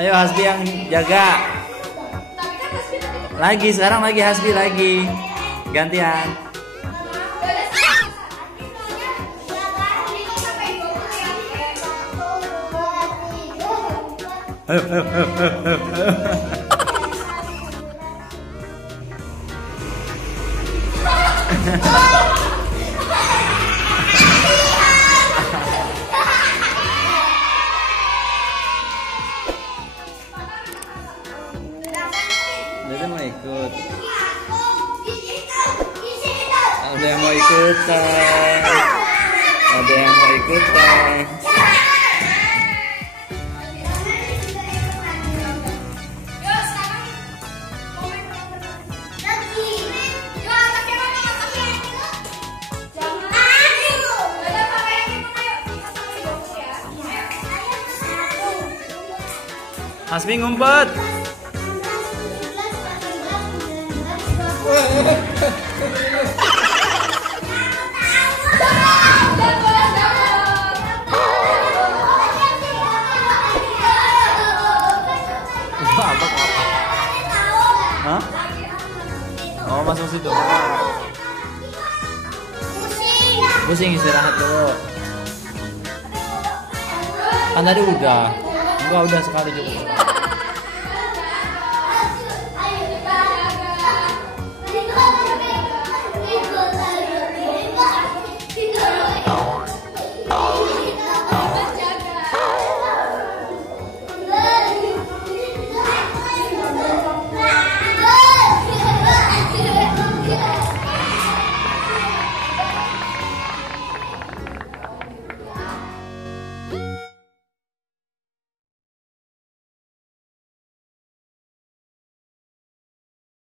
Ayo Hasbi yang jaga. Lagi sekarang lagi Hasbi lagi. Gantian. Ayo, ayo, ayo, ayo, ayo. Dede mau ikut. Ada yang mau ikutan. Ada yang mau ikutan. Hasbi ngumpet. Hah? Oh, masuk situ. Pusing istirahat dulu. Kan tadi udah. Enggak, udah sekali cukup.